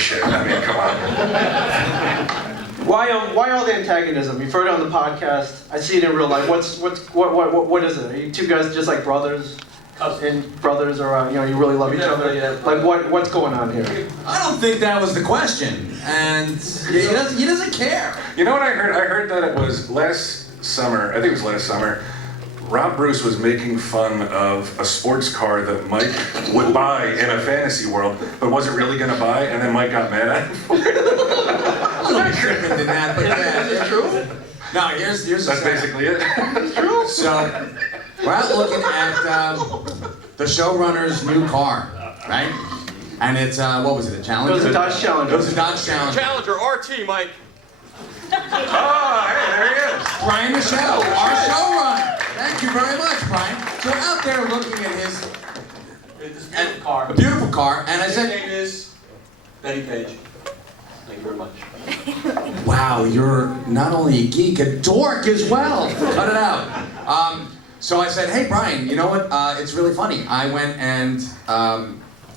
shit. I mean, come on. Why all the antagonism? You've heard it on the podcast. I see it in real life. What is it? Are you two guys just like brothers? And brothers, or you really love each other? Yeah. Like what's going on here? I don't think that was the question, and he doesn't care. You know what I heard? I heard that it was last summer. I think it was last summer. Rob Bruce was making fun of a sports car that Mike would buy in a fantasy world, but wasn't really going to buy, and then Mike got mad at him for it. A little bit different than that, but yeah. Is it true? No, here's That's basically it. It's true. So, we're out looking at the showrunner's new car, right? And it's, what was it, a Challenger? It was a Dodge Challenger. It was a Dodge Challenger. Challenger RT, Mike. Oh, hey, there he is. Bryan Michelle, our showrunner. Thank you very much, Bryan. So out there looking at his Beautiful car. a beautiful car, and I His said, name is Betty Page. Thank you very much. wow, you're not only a geek, a dork as well. Cut it out. So I said, hey, Bryan, you know what? It's really funny. I went and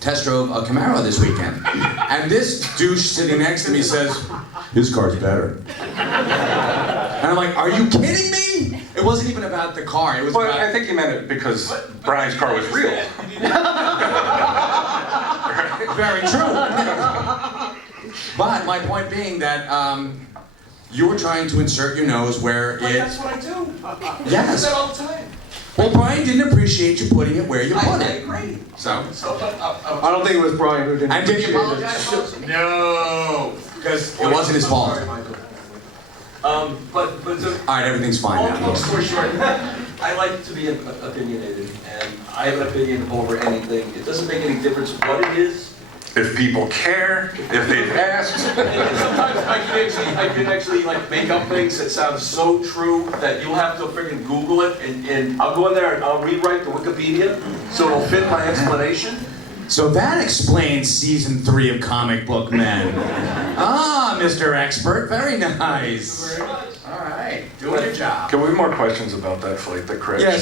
test drove a Camaro this weekend. And this douche sitting next to me says, his car's better. And I'm like, are you kidding me? It wasn't even about the car. It was Well, about... I think you meant it because Brian's car was real. Very true. But my point being that you were trying to insert your nose where But it... that's what I do. Yes. I do that all the time. Well, Bryan didn't appreciate you putting it where you put I it. agree. So... I don't think it was Bryan who didn't. And did he appreciate it. apologize? No. Because it wasn't his fault. Sorry, Michael. But All right, everything's fine now. long story short, I like to be opinionated, and I have an opinion over anything. It doesn't make any difference what it is. If people care, if they've asked. And sometimes I can actually like make up things that sound so true that you'll have to freaking Google it, and I'll go in there and I'll rewrite the Wikipedia so it'll fit my explanation. So that explains season 3 of Comic Book Men. Ah, Mr. Expert, very nice. All right, doing your job. Can we have more questions about that flight that crashed? Yeah,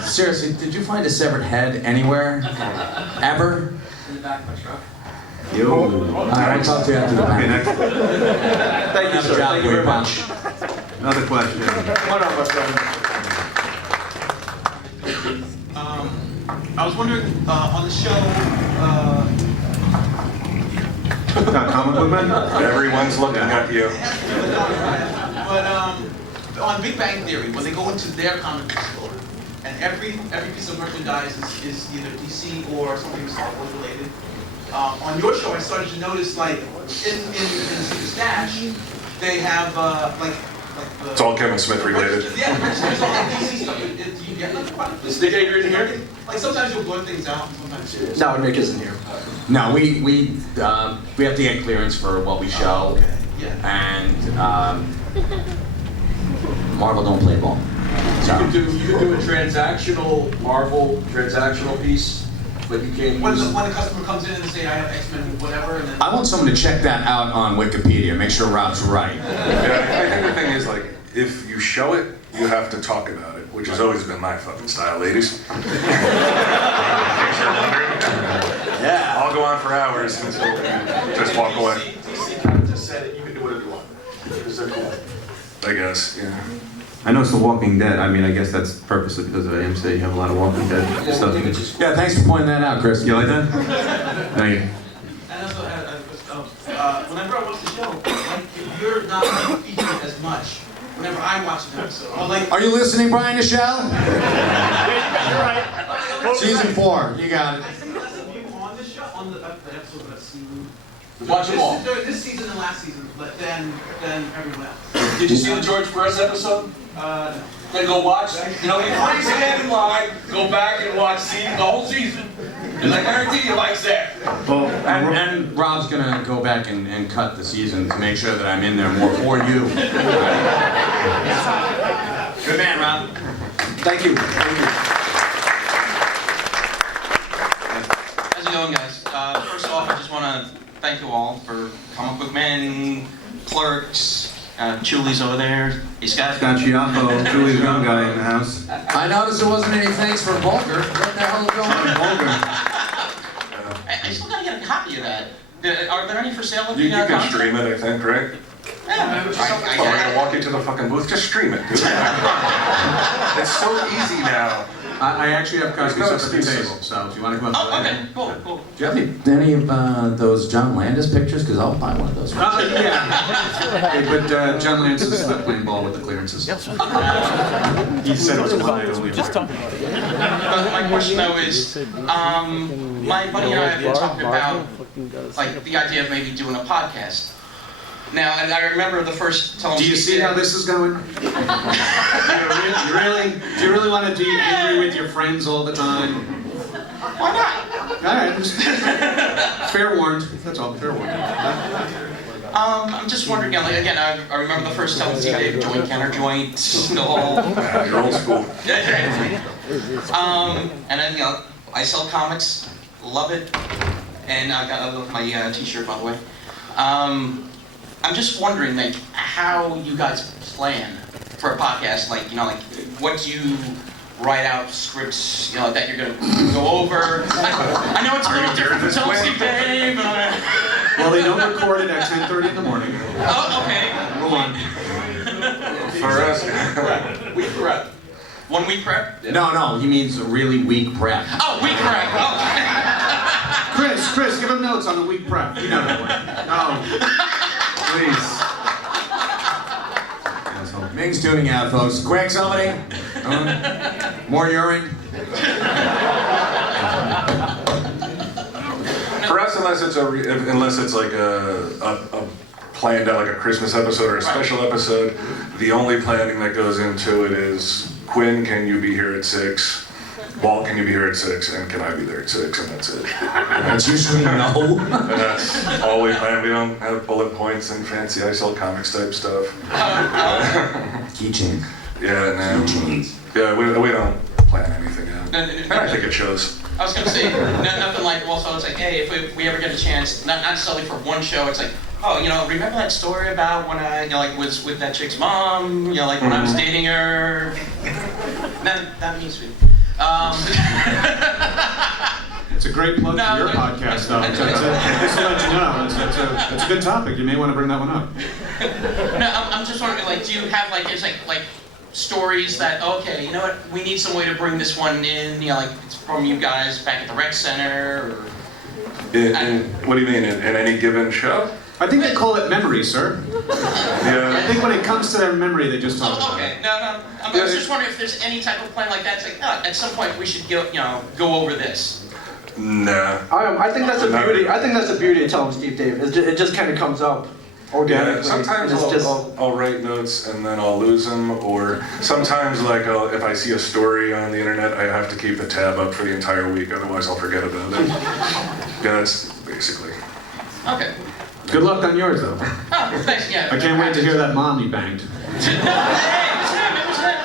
seriously, did you find a severed head anywhere? Ever? In the back of my truck. Yo. All right, I'll talk to you after the Okay, back. next. Thank you, sir. Thank you very much. Another question. One of us, friend. I was wondering, on the show, Comic Book Man? Everyone's looking at you. but on Big Bang Theory, when they go into their comic book store, and every piece of merchandise is either DC or something Star Wars related. On your show, I started to notice, like, in the stash, they have, It's all Kevin Smith related. Yeah, there's all that DC stuff. Do you get like The stick Adrian here? Like sometimes you'll blur things out, and sometimes you. No, Nick isn't here. No, we have to get clearance for what we show, Okay. Yeah. and Marvel don't play ball. You could do a transactional Marvel transactional piece, but you can't When use. the customer comes in and say, I have X-Men, whatever, and then. I want someone to check that out on Wikipedia, make sure Rob's right. Yeah, I think the thing is, like, if you show it, you have to talk about it, which has always been my fucking style, ladies. Yeah. I'll go on for hours and just walk away. DC just said it, you can do whatever you want. Because they're cool. I guess, yeah. I know it's The Walking Dead. I mean, I guess that's purposely because of AMC. You have a lot of Walking Dead stuff. Yeah, thanks for pointing that out, Chris. You like that? Thank you. And also, whenever I watch the show, like, you're not featured as much. Whenever I watch an episode, or like. Are you listening, Bryan Michelle? You're right. Season 4, you got it. I think less of you on the show, on the episode that I've seen. Watch them all. This season and last season, but then everyone else. Did you see the George Perez episode? No. Then go watch, before you stand in line, go back and watch the whole season. And I guarantee you likes that. Well, And Rob's gonna go back and cut the season to make sure that I'm in there more for you. Good man, Rob. Thank you. Thank you. How's it going, guys? First off, I just want to thank you all for Comic Book Men, Clerks, Chuli's over there. Hey, Scott. Scott Chiaffo, Julie's young guy in the house. I noticed there wasn't any thanks for Volker. What the hell is going on? Vulgar. I still gotta get a copy of that. Are there any for sale? If You can content? stream it, I think, right? Yeah, Oh, we're gonna walk you to the fucking booth. Just stream it, dude. It's so easy now. I actually have copies There's no up at the excuses. table, so if you want to come up. Oh, okay, cool. Do you have any of those John Landis pictures? Because I'll buy one of those. Yeah. Hey, but John Lance is not playing ball with the clearances. He said it was a lie. My question though is, my buddy and I have been talking about like the idea of maybe doing a podcast. Now, and I remember the first telling Do you see how this is going? Do you really want to be angry with your friends all the time? Why not? All right. Fair warned. That's all. Fair warned. I'm just wondering, like, again, I remember the first telling Steve Dave joint, counter joint, the whole. You're old school. And then, I sell comics, love it, and I love my t-shirt, by the way. I'm just wondering, like, how you guys plan for a podcast, like, what do you write out scripts, that you're gonna go over? I know it's a little different from telling Steve Dave. Well, they don't record it at 10:30 in the morning. Oh, okay. Go on. For us. Week prep. 1 week prep? No, he means a really weak prep. Oh, week prep. Oh. Chris, give him notes on the week prep. You know that one. No. Please. Asshole. Ming's tuning out, folks. Greg, somebody? More urine? For us, unless it's like a planned out, like a Christmas episode or a special episode, the only planning that goes into it is, Quinn, can you be here at 6? Walt, can you be here at 6? And can I be there at 6? And that's it. That's usually no. And that's all we plan. We don't have bullet points and fancy I sell comics type stuff. Keychain. Yeah, no. Keychains. Yeah, we don't plan anything out. And I think it shows. I was gonna say, nothing like, well, so it's like, hey, if we ever get a chance, not necessarily for one show, it's like, oh, remember that story about when I, was with that chick's mom, when I was dating her? That means sweet. It's a great plug for your podcast, though. Just to let you know, it's a good topic. You may want to bring that one up. No, I'm just wondering, do you have it's like stories that, okay, you know what, we need some way to bring this one in, it's from you guys back at the rec center, or... What do you mean, in any given show? I think they call it memory, sir. Yeah. I think when it comes to their memory, they just talk about okay, it. no. I was just wondering if there's any type of plan like that. It's like, at some point we should go over this. Nah. I think that's the beauty. I think that's the beauty of telling Steve Dave. It just kind of comes up organically. Yeah, sometimes I'll write notes and then I'll lose them, or sometimes if I see a story on the internet, I have to keep the tab up for the entire week, otherwise I'll forget about it. Yeah, that's basically. Okay. Good luck on yours, though. Oh, thanks. Yeah. I can't wait to hear that mom you banged. It was him.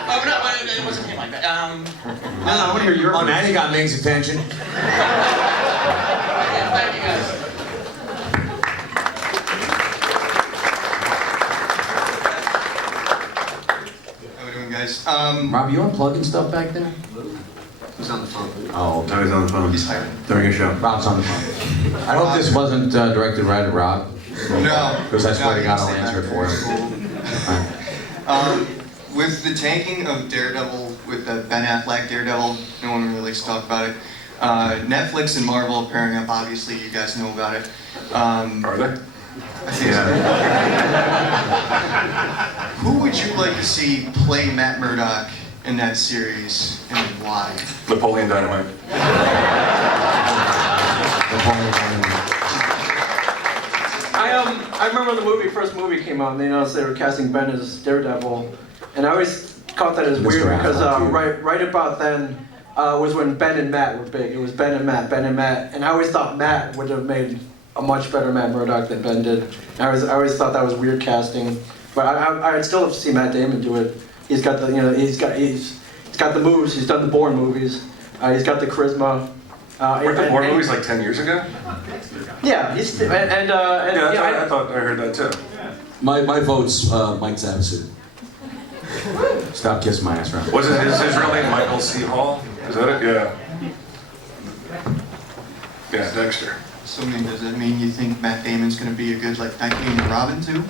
Oh no, it wasn't him like that. No, I want to hear your. Oh, now you got Ming's attention. Thank you guys. How we doing, guys? Rob, you unplugging stuff back there? He's on the phone. Oh, No, he's on the phone. He's hired. During a show. Rob's on the phone. I hope this wasn't directed right at Rob. No. Because I swear to God, I'll No, answer it for him. With the tanking of Daredevil, with the Ben Affleck Daredevil, no one really likes to talk about it. Netflix and Marvel are pairing up, obviously, you guys know about it. Are they? I think so. Who would you like to see play Matt Murdock in that series, and why? Napoleon Dynamite. I remember the first movie came out, and they were casting Ben as Daredevil, and I always caught that as Mr. weird because Affleck, right about then was when Ben and Matt were big. It was Ben and Matt, and I always thought Matt would have made a much better Matt Murdock than Ben did. And I always thought that was weird casting, but I'd still have to see Matt Damon do it. He's got the he's got the moves. He's done the Bourne movies. He's got the charisma. Weren't the Bourne movies like 10 years ago? Yeah, he's I thought I heard that too. My vote's Mike Zapcic. Stop kissing my ass, Rob. Was it his real name Michael C. Hall? Is that it? Yeah. Yeah, Dexter. So, I mean, does that mean you think Matt Damon's gonna be a good, like, Nightwing and Robin too?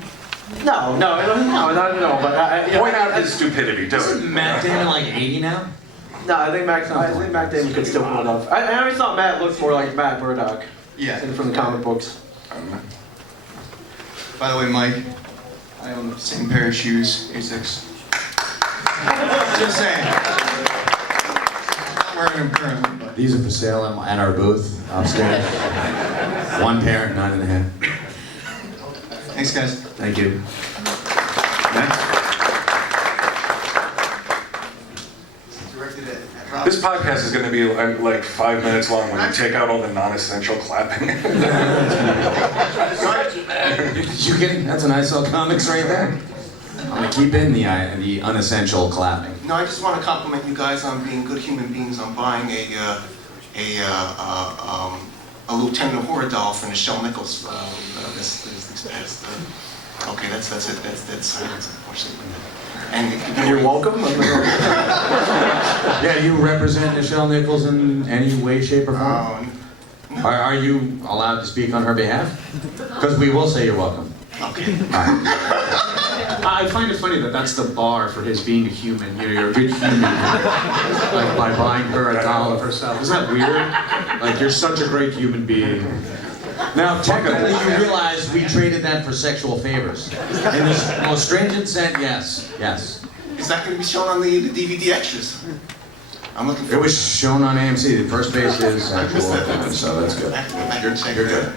No, but Point out his stupidity, do it. Isn't Matt Damon like 80 now? No, I think Matt Damon could still pull it off. I always thought Matt looked more like Matt Murdock. Yeah. From the comic books. By the way, Mike, I own the same pair of shoes, Asics. Just saying. Not wearing them currently, but. These are for sale at our booth upstairs. One pair, 9.5. Thanks, guys. Thank you. Directed at Rob. This podcast is going to be like 5 minutes long when you take out all the non-essential clapping. You kidding? That's an ISO Comics right there. I'm gonna keep in the unessential clapping. No, I just want to compliment you guys on being good human beings on buying a Lieutenant Horror doll for Nichelle Nichols. Okay, that's it. That's unfortunate. And You're welcome. Yeah, you represent Nichelle Nichols in any way, shape, or form? Are you allowed to speak on her behalf? Because we will say you're welcome. Okay. I find it funny that that's the bar for his being a human. You know, you're a good human, like by buying her a doll of herself. Isn't that weird? Like, you're such a great human being. Now, technically, you realize we traded that for sexual favors. In the most stringent sense, yes. Yes. Is that going to be shown on the DVD extras? I'm looking It forward was shown on AMC. The first base is actual, so that's good. You're good.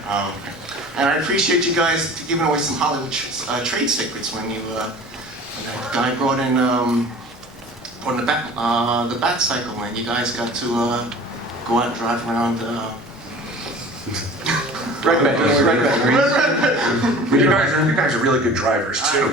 And I appreciate you guys giving away some Hollywood trade secrets when you when that guy brought in the bat cycle, and you guys got to go out and drive around. Red Bay. You guys are really good drivers too.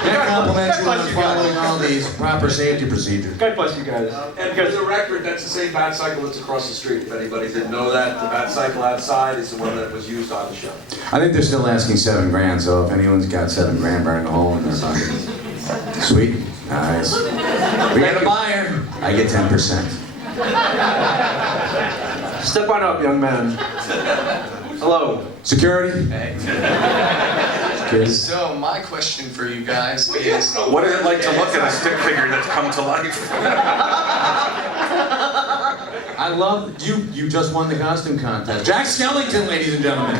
That compliments you on following all these proper safety procedures. God bless you guys. And for the record, that's the same bat cycle that's across the street. If anybody didn't know that, the bat cycle outside is the one that was used on the show. I think they're still asking $7,000, so if anyone's got $7,000, burn a hole in their pocket. Sweet. Nice. We got a buyer. I get 10%. Step on up, young man. Hello. Security? Kids. So, my question for you guys is... What is it like to look at a stick figure that's come to life? I love you. You just won the costume contest. Jack Skellington, ladies and gentlemen.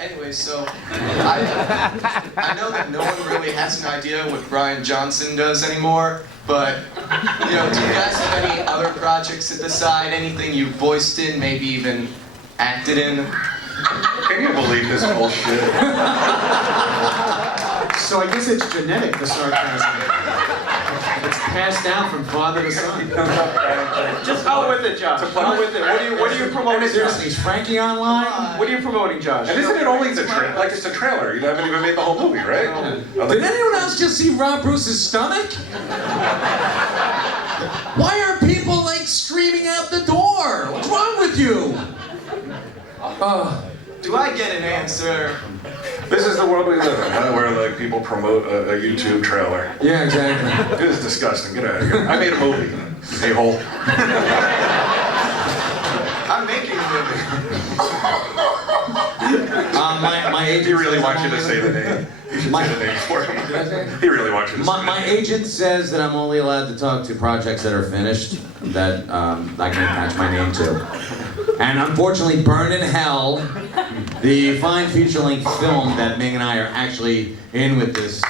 Anyway, so I know that no one really has an idea what Bryan Johnson does anymore, but you know, do you guys have any other projects at the side? Anything you voiced in, maybe even acted in? Can you believe this bullshit? So I guess it's genetic, the sarcasm. It's passed down from father to son. Just go with it, Josh. Go with it. What are you promoting, Seriously, Josh? is Frankie online? What are you promoting, Josh? And isn't it only the like it's a trailer? You haven't even made the whole movie, right? Did anyone else just see Rob Bruce's stomach? Why are people like streaming out the door? What's wrong with you? Do I get an answer? This is the world we live in, huh? Where like people promote a YouTube trailer. Yeah, exactly. It is disgusting. Get out of here. I made a movie. A-hole. I'm making a movie. My agent. He really wants you to say the name. You should say the name for him. He really wants you to say the My name. agent says that I'm only allowed to talk to projects that are finished, that I can attach my name to. And unfortunately, Burn in Hell, the fine feature-length film that Ming and I are actually in with this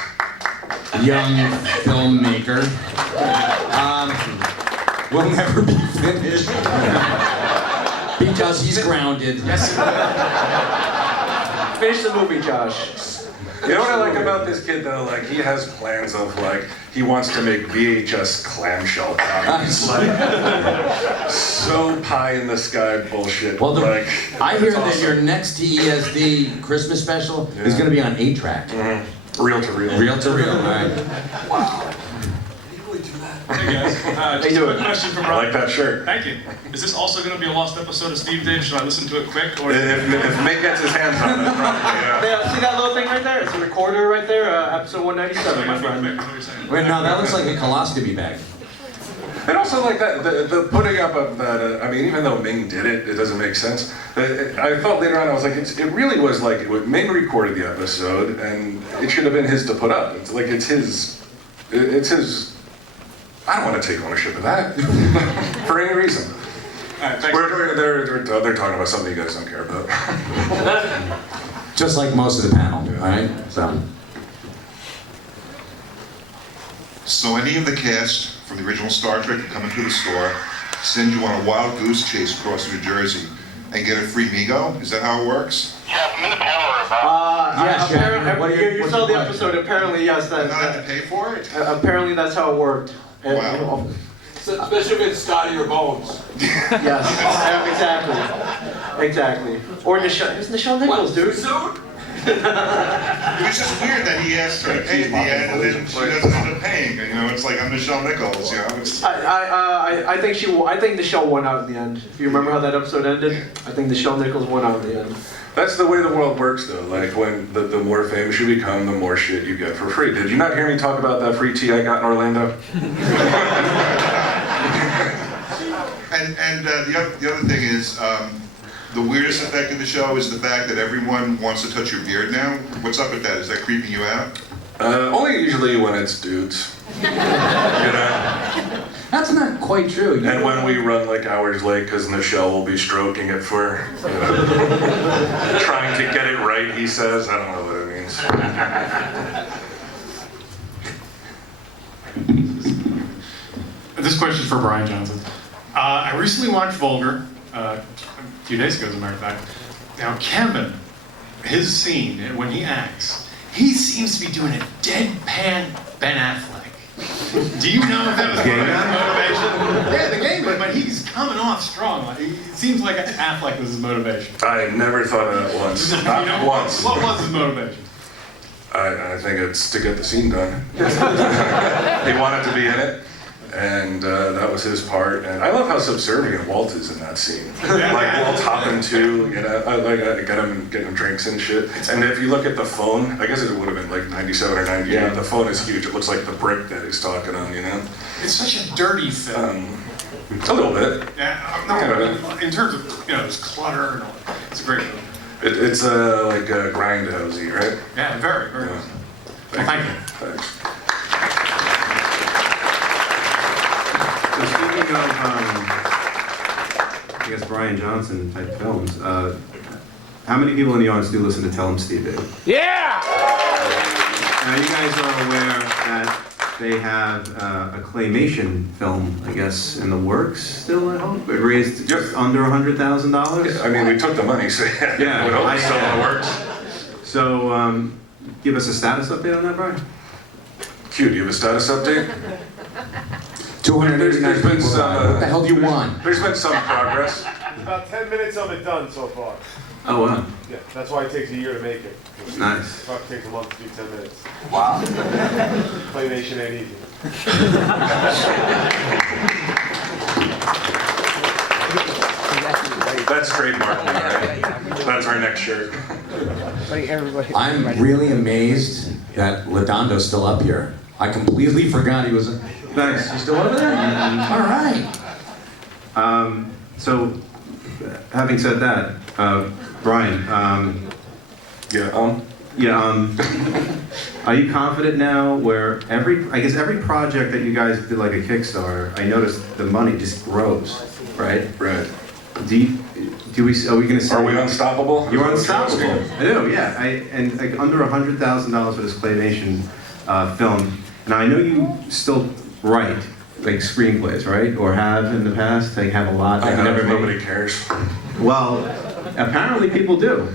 young filmmaker, will never be finished because he's grounded. Yes. Finish the movie, Josh. You know what I like about this kid though? Like he has plans of like he wants to make VHS clamshell copies. Like so pie in the sky bullshit. Well, like I hear it's that awesome. your next TESD Christmas special is going to be on 8-track. Mhm. Reel to reel. Reel to reel, all right. Hey guys, just a quick question for I Brian. like that shirt. Thank you. Is this also going to be a lost episode of Steve Dave? Should I listen to it quick? Or If Mick gets his hands on it, probably, yeah. See that little thing right there? It's a recorder right there, episode 197, my friend. Quick, what are you saying? Wait, no, that looks like a coloscopy bag. And also like that, the putting up of that, I mean, even though Ming did it, it doesn't make sense. I felt later on, I was like, it really was like, Ming recorded the episode, and it should have been his to put up. It's like, it's his, I don't want to take ownership of that, for any reason. They're talking about something you guys don't care about. Just like most of the panel, all right? So any of the cast from the original Star Trek come into the store, send you on a wild goose chase across New Jersey, and get a free Migo? Is that how it works? Yes, you saw the episode. Apparently, yes. I have to pay for it? Apparently, that's how it worked. Wow. Especially if it's Scotty or Bones. Yes, exactly. Or Nichelle. It's Nichelle Nichols, dude. It's just weird that he asked her to pay at the end, and then she doesn't end up paying. You know, it's like I'm Nichelle Nichols. You know, it's... I think Nichelle won out in the end. If you remember how that episode ended, I think Nichelle Nichols won out in the end. That's the way the world works, though. Like, when the more famous you become, the more shit you get for free. Did you not hear me talk about that free tea I got in Orlando? And the other thing is, the weirdest effect of the show is the fact that everyone wants to touch your beard now. What's up with that? Is that creeping you out? Only usually when it's dudes. You know? That's not quite true. And when we run like hours late, because Nichelle will be stroking it for, you know, trying to get it right, he says. I don't know what it means. This question's for Bryan Johnson. I recently watched Vulgar, a few days ago as a matter of fact. Now Kevin, his scene, when he acts, he seems to be doing a deadpan Ben Affleck. Do you know if that was part of his motivation? Yeah, the game, but he's coming off strong. Like, it seems like Affleck was his motivation. I never thought of that once. Not once. What was his motivation? I think it's to get the scene done. He wanted to be in it, and that was his part. And I love how subservient Walt is in that scene. Like Walt's hopping too, you know, getting him drinks and shit. And if you look at the phone, I guess it would have been like 97 or 98. Yeah. The phone is huge. It looks like the brick that he's talking on, you know. It's such a dirty film. A little bit. Yeah, no, in terms of, you know, there's clutter and all that. It's a great movie. It's like grindhousey, right? Yeah, very, very. Yeah. Well, thank you. Thanks. So speaking of, I guess Bryan Johnson type films, how many people in the audience do listen to Tell 'Em Steve Dave? Yeah! Now you guys are aware that they have a claymation film, I guess, in the works still, I hope? It raised just under $100,000? Yeah, I mean, we took the money, so yeah, I would hope it's still in the works. So, give us a status update on that, Bryan? Q, do you have a status update? 289 There's been people. some, What the hell do you want? There's been some progress. About 10 minutes of it done so far. Oh, wow. Yeah, that's why it takes a year to make it. Nice. It takes a month to do 10 minutes. Wow. Claymation ain't easy. That's trademark, right? That's our next shirt. I'm really amazed that Laudondo's still up here. I completely forgot he was. Thanks. You still over there? All right. So, having said that, Bryan, are you confident now where I guess every project that you guys did like a Kickstarter, I noticed the money just grows, right? Right. Are we gonna see? Are we unstoppable? You're unstoppable. I do, yeah. And like under $100,000 for this claymation film. Now I know you still write like screenplays, right? Or have in the past. They have a lot. I know, never nobody made. cares. Well, apparently people do.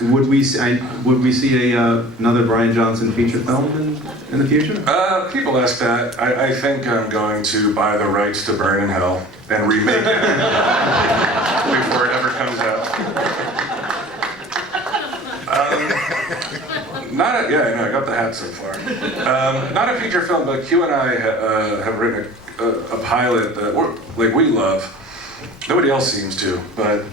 Would we see another Bryan Johnson feature film in the future? People ask that. I think I'm going to buy the rights to Burn in Hell and remake it before it ever comes out. I got the hat so far. Not a feature film, but Q and I have written a pilot that we love. Nobody else seems to, but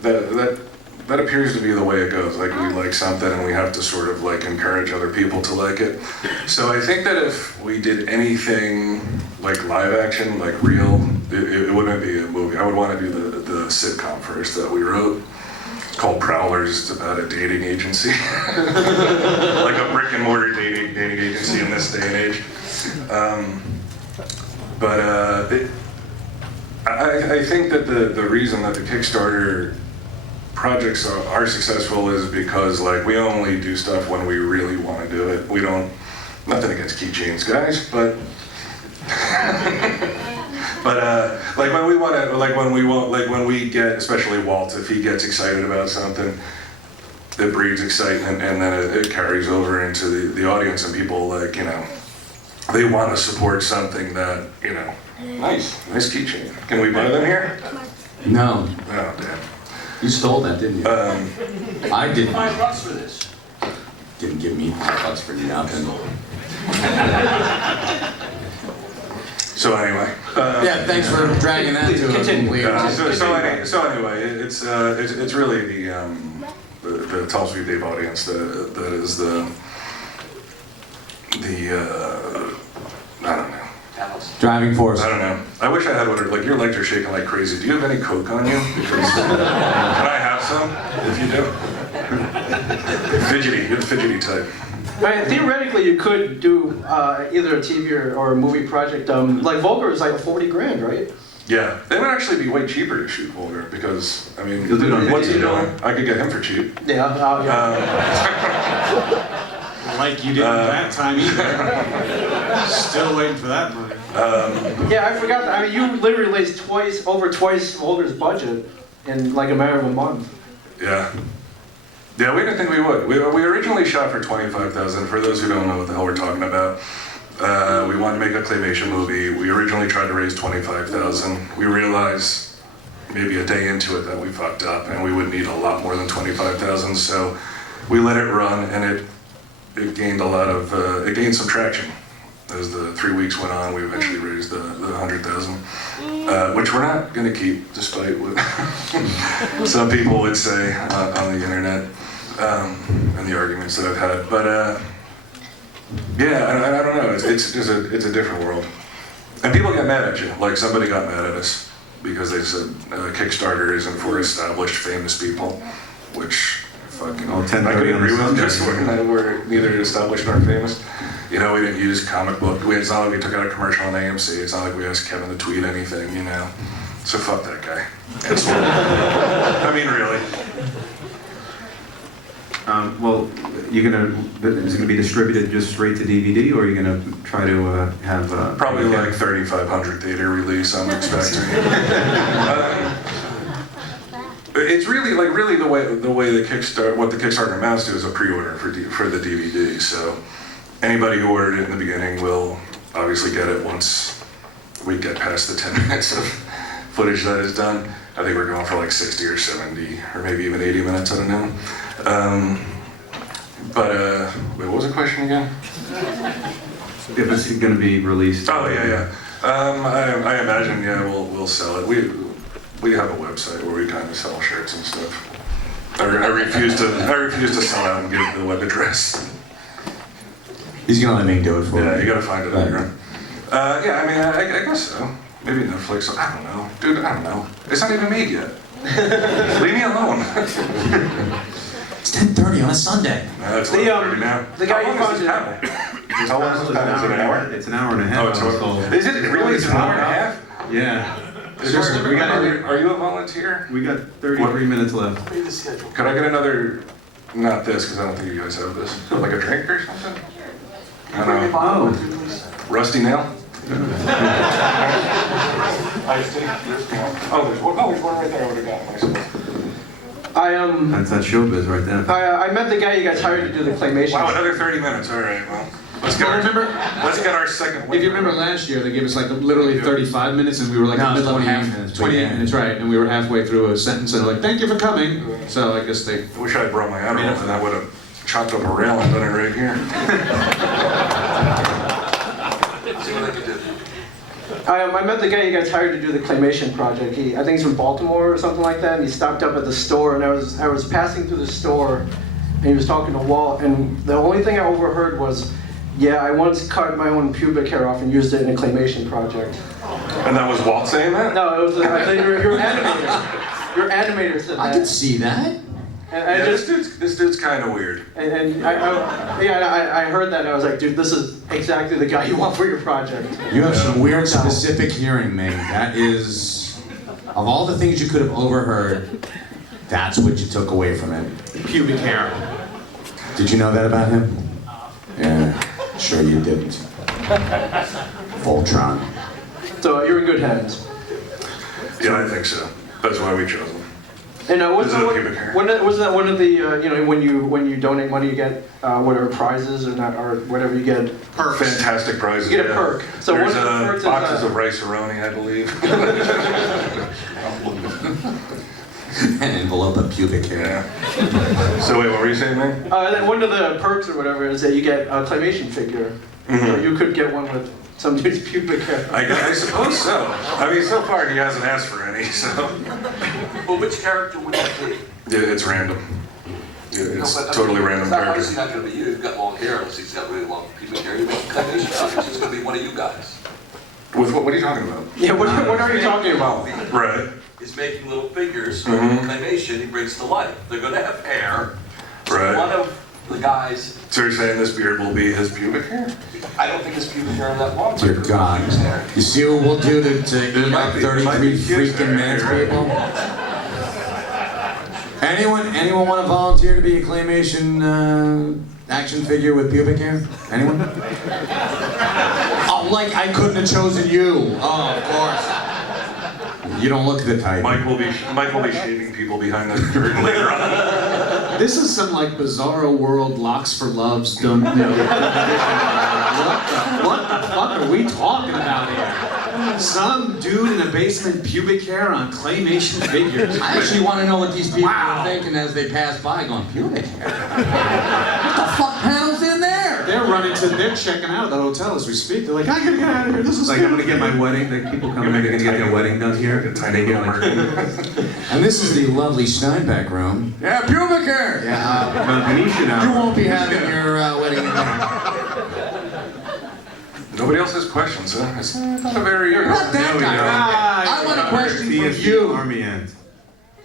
that that appears to be the way it goes. Like we like something and we have to sort of like encourage other people to like it. So I think that if we did anything like live action, like real, it wouldn't be a movie. I would want to do the sitcom first that we wrote called Prowlers. It's about a dating agency. Like a brick and mortar dating agency in this day and age. I think that the reason that the Kickstarter projects are successful is because like we only do stuff when we really want to do it. We don't, nothing against keychains, guys, but like when we want to, like when we get, especially Walt, if he gets excited about something, it breeds excitement and then it carries over into the audience and people like, you know, they want to support something that, you know, nice keychain. Can we buy them here? No. Oh, damn. You stole that, didn't you? I didn't. $5 for this. Didn't give me $5 for nothing. So anyway. Yeah, thanks for dragging that to a complete. So anyway, it's really the Tall Sweet Dave audience that is the I don't know. Driving force. I don't know. I wish I had one. Like your legs are shaking like crazy. Do you have any Coke on you? Because, can I have some? If you do. Fidgety. You're the fidgety type. Right, theoretically, you could do either a TV or a movie project. Like Vulgar is like 40 grand, right? Yeah, they would actually be way cheaper to shoot Vulgar because I mean, You'll do it on what's he video. doing? I could get him for cheap. Yeah. Like you didn't that time either. Still waiting for that money. Yeah, I forgot that. I mean, you literally raised over twice Vulgar's budget in like a matter of a month. Yeah. Yeah, we didn't think we would. We originally shot for $25,000. For those who don't know what the hell we're talking about, we wanted to make a claymation movie. We originally tried to raise $25,000. We realized maybe a day into it that we fucked up and we would need a lot more than $25,000. So we let it run, and it gained a lot of it gained some traction. As the 3 weeks went on, we eventually raised the $100,000, which we're not going to keep, despite what some people would say on the internet and the arguments that I've had. But yeah, I don't know. It's a different world, and people get mad at you. Like somebody got mad at us because they said Kickstarter isn't for established, famous people, which fucking I could agree with. Just we're neither established nor famous. You know, we didn't use comic book. It's not like we took out a commercial on AMC. It's not like we asked Kevin to tweet anything, you know. So fuck that guy. I mean, really. Well, is it gonna be distributed just straight to DVD, or are you gonna try to have probably like 3,500 theater release? I'm expecting. It's really the way the Kickstarter amounts to is a pre-order for the DVD. So anybody who ordered it in the beginning will obviously get it once we get past the 10 minutes of footage that is done. I think we're going for like 60 or 70 or maybe even 80 minutes. I don't know. Wait, what was the question again? If it's going to be released. Oh yeah. I imagine we'll sell it. We have a website where we kind of sell shirts and stuff. I refuse to sell out and give the web address. He's gonna let me do it for you. Yeah, you gotta find it on your own. Yeah, I mean, I guess so. Maybe Netflix. I don't know, dude. I don't know. It's not even made yet. Leave me alone. It's 10:30 on a Sunday. No, it's 11:30 now. The guy How you long found is this panel? How long is this panel? Is it an hour? It's an hour and a half. Oh, is it really? It's an hour and a half? Yeah. Are you a volunteer? We got 33 minutes left. Could I get another? Not this, because I don't think you guys have this. Like a drink or something? I don't know. Oh. Rusty nail? There's one right there I would have gotten myself. That's that showbiz right there. I met the guy you guys hired to do the claymation. Wow, another 30 minutes. All right, well, let's get our second. If you remember last year, they gave us like literally 35 minutes, and we were like in the middle of 28 minutes, right? And we were halfway through a sentence, and they're like, "Thank you for coming." So I guess they. I wish I had brought my Adderall, and I would have chopped up a rail and done it right here. See what I could do. I met the guy you guys hired to do the claymation project. I think he's from Baltimore or something like that. And he stopped up at the store, and I was passing through the store, and he was talking to Walt. And the only thing I overheard was, "Yeah, I once cut my own pubic hair off and used it in a claymation project." And that was Walt saying that? No, it was I think your animator. Your animator said that. I could see that. And this dude's kind of weird. And I heard that, and I was like, dude, this is exactly the guy you want for your project. You have some weird specific hearing, Ming. That is, of all the things you could have overheard, that's what you took away from him. Pubic hair. Did you know that about him? Yeah, sure you didn't. Voltron. So you're in good hands. Yeah, I think so. That's why we chose him. And Wasn't that one of the when you donate money you get whatever prizes or not or whatever you get perks. Fantastic prizes. You get a perk. So there's one of the perks boxes is of rice-a-roni, I believe. An envelope of pubic hair. Yeah. So wait, what were you saying, man? Then one of the perks or whatever is that you get a claymation figure. So you could get one with some dude's pubic hair. I suppose so. I mean, so far he hasn't asked for any, so. Well, which character would that be? Yeah, it's random. Yeah, it's No, but, totally random it's character. obviously not going to be you. You've got long hair unless he's got really long pubic hair. You're making claymation figures. It's going to be one of you guys. What are you talking about? Yeah, what are you talking about? Right. Is making little figures for claymation he brings to life. They're going to have hair. So Right. one of the guys. So you're saying this beard will be his pubic hair? I don't think his pubic hair is that long. Dear God. You see what we'll do to eat up 33 freaking man's people? Anyone want to volunteer to be a claymation action figure with pubic hair? Anyone? Oh, like I couldn't have chosen you. Oh, of course. You don't look the type. Mike will be shaving people behind the curtain later on. This is some like bizarro world locks for loves done. What the fuck are we talking about here? Some dude in a basement, pubic hair on claymation figures. I actually want to know what these people are thinking as they pass by going, pubic hair? What the fuck panel's in there? They're checking out of the hotel as we speak. They're like, I gotta get out of here. This is Like, I'm gonna get my wedding, the people coming in, they're gonna get their wedding done here. Tiny little And this is the lovely Steinbeck room. Yeah, pubic hair! Yeah, Venetian now. You won't be having your wedding in there. Nobody else has questions, huh? It's not a very... Not that guy. I want a question from you. Army end.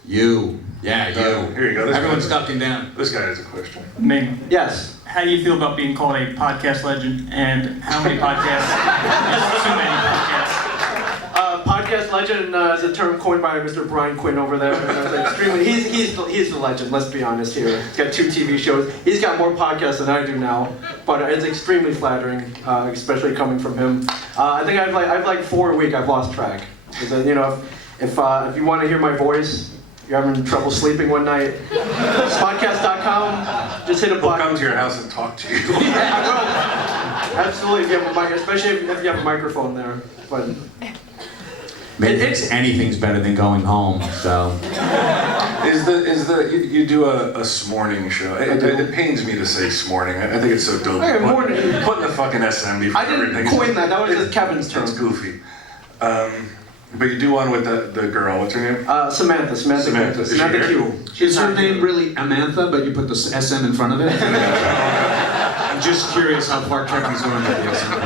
You. Yeah, you. Here you go. Everyone's ducking down. This guy has a question. Ming, Yes. how do you feel about being called a podcast legend, and how many podcasts is too many podcasts? Podcast legend is a term coined by Mr. Brian Quinn over there. Extremely, he's the legend. Let's be honest here. He's got 2 TV shows. He's got more podcasts than I do now, but it's extremely flattering, especially coming from him. I think I've like 4 a week. I've lost track. If you want to hear my voice, you're having trouble sleeping one night, Spotcast.com. Just hit a button. We'll come to your house and talk to you. Yeah, I will. Absolutely, if you have a mic, especially if you have a microphone there. But. Anything's better than going home, so. You do a s'morning show. It pains me to say s'morning. I think it's so dope. Hey, morning. Putting the fucking SM before I didn't everything. coin that. That was just Kevin's term. It's goofy. But you do one with the girl. What's her name? Samantha. Samantha. Is she here? Q. Is her name really Amantha, but you put the SM in front of it? I'm just curious how far Kevin's going with the SM.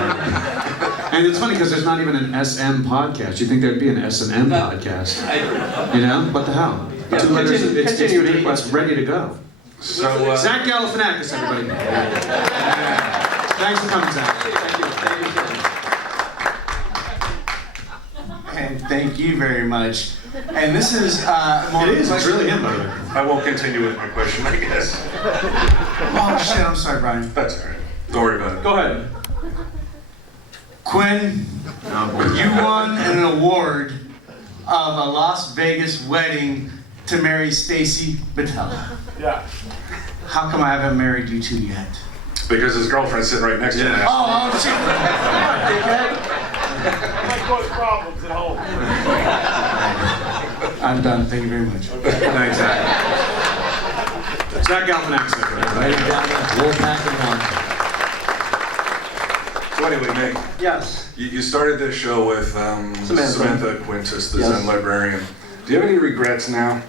And it's funny because there's not even an SM podcast. You think there'd be an S&M podcast? You know? What the hell? Yeah, 2 letters, continue. it's ready to go. So, Zach Galifianakis, everybody. Thanks for coming, Zach. And thank you very much. And this is more It is. It's really him, by the way. I won't continue with my question, I guess. Oh shit! I'm sorry, Brian. That's all right. Don't worry about it. Go ahead. Quinn, you won an award of a Las Vegas wedding to marry Stacy Batella. Yeah. How come I haven't married you two yet? Because his girlfriend's sitting right next to him. Oh shit! I might cause problems at home. I'm done. Thank you very much. Thanks, Zach. Zach Galifianakis, everybody. Wolfpack and one. So So anyway, Meg, Yes. you started this show with Samantha Quintus, the Yes. Zen librarian. Do you have any regrets now?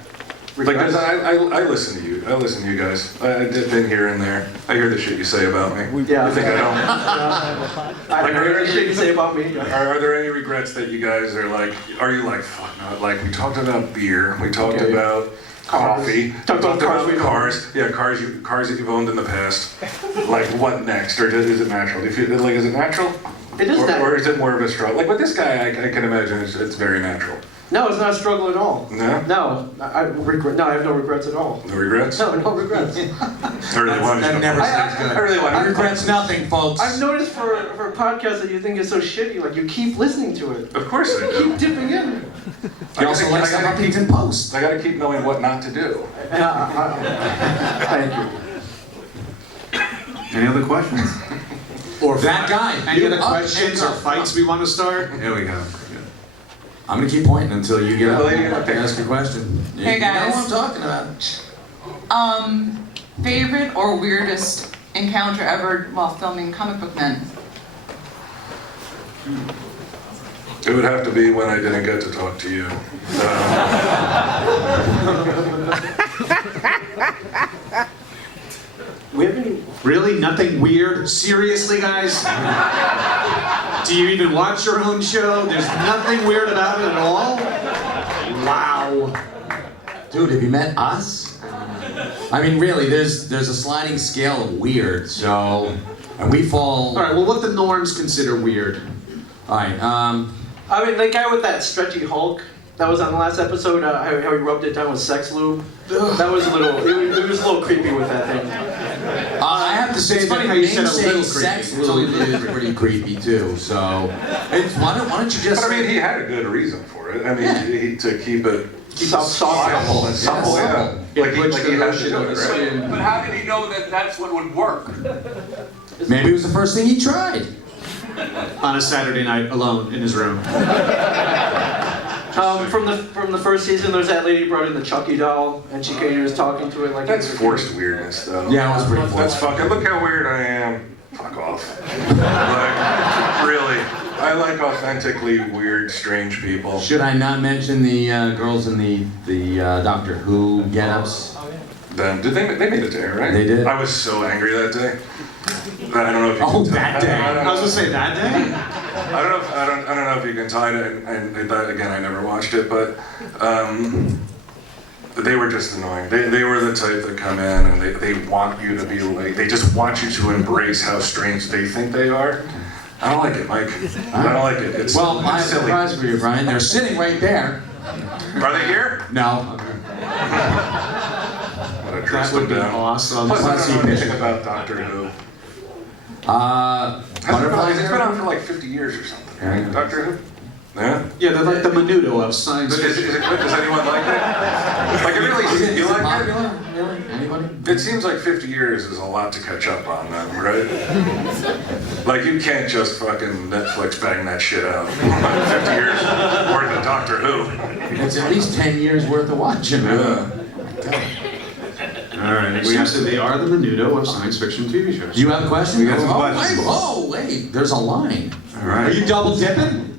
Regrets? Because I listen to you. I listen to you guys. I dip in here and there. I hear the shit you say about me. Yeah. You think I don't? I heard the shit you say about me. Are there any regrets that you guys are like, fuck no, like we talked about beer, we talked about coffee, Talked about cars we've cars, yeah, cars that you've owned in the past. Like what next? Or is it natural? Do you feel like, is it natural? It is natural. Or is it more of a struggle? Like with this guy, I can imagine it's very natural. No, it's not a struggle at all. No? No, I have no regrets at all. No regrets? No, no regrets. I really want That never sounds good. I really want He regrets nothing, folks. I've noticed for a podcast that you think is so shitty, like you keep listening to it. Of course I do. Keep dipping in. He also likes the Huffington Post. I gotta keep knowing what not to do. Thank you. Any other questions? Or That guy. Any other Up, questions or up, fights up. we want to start? Here we go. I'm gonna keep pointing until you get up Lady, and ask a question. Hey, You guys. know what I'm talking about. Favorite or weirdest encounter ever while filming Comic Book Men? It would have to be when I didn't get to talk to you. We have any? Really? Nothing weird? Seriously, guys? Do you even watch your own show? There's nothing weird about it at all? Wow. Dude, have you met us? I mean, really, there's a sliding scale of weird, so, and we fall. All right, well, what the norms consider weird? All right, I mean, the guy with that stretchy Hulk that was on the last episode, how he rubbed it down with sex lube. That was a little. It was a little creepy with that thing. I have to say It's funny that how you Ming said a little Chen's creepy. sex lube is pretty creepy too. So, why don't you just? But I mean, he had a good reason for it. I mean, to keep it Soft. pliable and supple, yeah. Like he had to do it, right? But how did he know that that's what would work? Maybe it was the first thing he tried. On a Saturday night, alone in his room. From the first season, there's that lady who brought in the Chucky doll, and she was talking to it like. That's forced weirdness, though. Yeah, it was pretty That's forced. fucking. Look how weird I am. Fuck off. Like, really. I like authentically weird, strange people. Should I not mention the girls in the Doctor Who get-ups? Then did they made it there, right? They did. I was so angry that day. I don't know if you Oh, can tell. that day. I was gonna say that day? I don't know if you can tie it, and that again, I never watched it, but they were just annoying. They were the type that come in and they want you to be like, they just want you to embrace how strange they think they are. I don't like it, Mike. I don't like it. It's Well, I have a silly. surprise for you, Brian. They're sitting right there. Are they here? No. That would be awesome. Plus, I Let's don't know see anything picture. about Doctor Who. Butterflies. It's been on for like 50 years or something, right? Doctor Who? Yeah? Yeah, they're like the menudo of science Is fiction. it good? Does anyone like it? Like, it really, Is it you like popular? it? Really? Anybody? It seems like 50 years is a lot to catch up on then, right? Like, you can't just fucking Netflix bang that shit out. 50 years worth of Doctor Who. It's at least 10 years worth of watching. Yeah. All right, so they are the menudo of science fiction TV shows. Do you have a question? We got some oh, questions. Wait, wait, there's a line. All right. Are you double dipping?